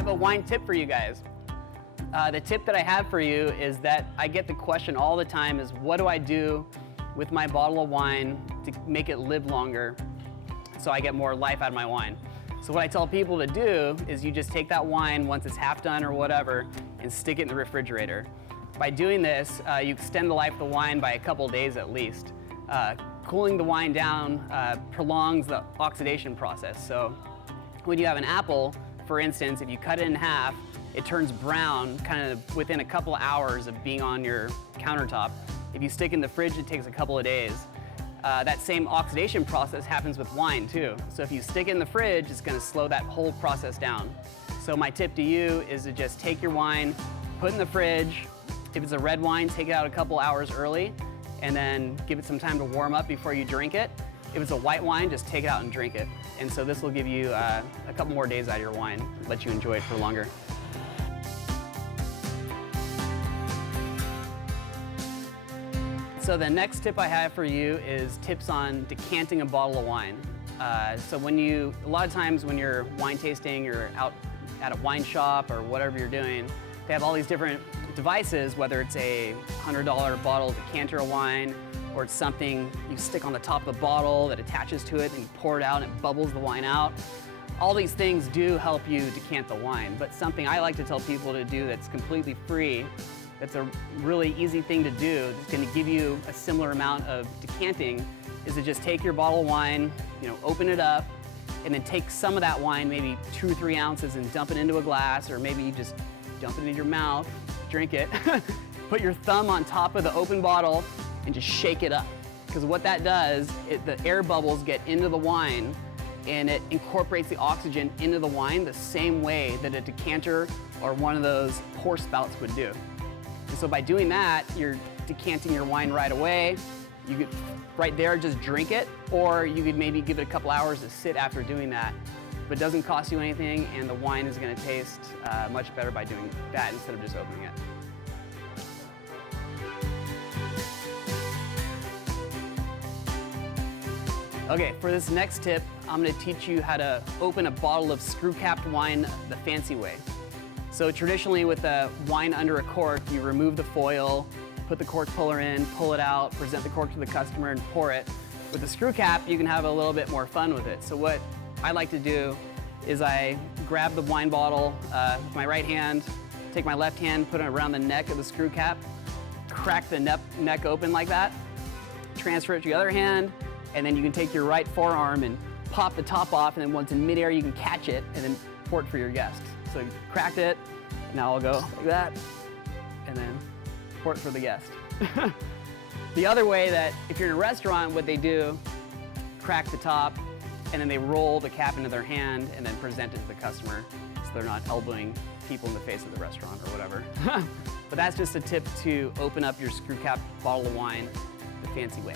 I have a wine tip for you guys. The tip that I have for you is that I get the question all the time is, what do I do with my bottle of wine to make it live longer so I get more life out of my wine? So what I tell people to do is you just take that wine once it's half done or whatever and stick it in the refrigerator. By doing this, you extend the life of the wine by a couple days at least. Cooling the wine down prolongs the oxidation process. So when you have an apple, for instance, if you cut it in half, it turns brown kind of within a couple of hours of being on your countertop. If you stick it in the fridge, it takes a couple of days. That same oxidation process happens with wine too. So if you stick it in the fridge, it's going to slow that whole process down. So my tip to you is to just take your wine, put it in the fridge. If it's a red wine, take it out a couple hours early and then give it some time to warm up before you drink it. If it's a white wine, just take it out and drink it. And so this will give you a couple more days out of your wine, let you enjoy it for longer. So the next tip I have for you is tips on decanting a bottle of wine. So a lot of times when you're wine tasting, you're out at a wine shop or whatever you're doing, they have all these different devices, whether it's a $100 bottle decanter of wine, or it's something you stick on the top of the bottle that attaches to it and you pour it out and it bubbles the wine out. All these things do help you decant the wine, but something I like to tell people to do that's completely free, that's a really easy thing to do, that's going to give you a similar amount of decanting, is to just take your bottle of wine, open it up, and then take some of that wine, maybe 2 or 3 ounces, and dump it into a glass, or maybe you just dump it in your mouth, drink it. Put your thumb on top of the open bottle and just shake it up. Because what that does, the air bubbles get into the wine and it incorporates the oxygen into the wine the same way that a decanter or one of those pour spouts would do. And so by doing that, you're decanting your wine right away. You could, right there, just drink it, or you could maybe give it a couple hours to sit after doing that. But it doesn't cost you anything, and the wine is going to taste much better by doing that instead of just opening it. Okay, for this next tip, I'm going to teach you how to open a bottle of screw-capped wine the fancy way. So traditionally with a wine under a cork, you remove the foil, put the cork puller in, pull it out, present the cork to the customer and pour it. With the screw cap, you can have a little bit more fun with it. So what I like to do is I grab the wine bottle with my right hand, take my left hand, put it around the neck of the screw cap, crack the neck open like that, transfer it to the other hand, and then you can take your right forearm and pop the top off, and then once in midair you can catch it and then pour it for your guests. So you cracked it, now I'll go like that, and then pour it for the guest. The other way that, if you're in a restaurant, what they do, crack the top, and then they roll the cap into their hand and then present it to the customer so they're not elbowing people in the face of the restaurant or whatever. But that's just a tip to open up your screw cap bottle of wine the fancy way.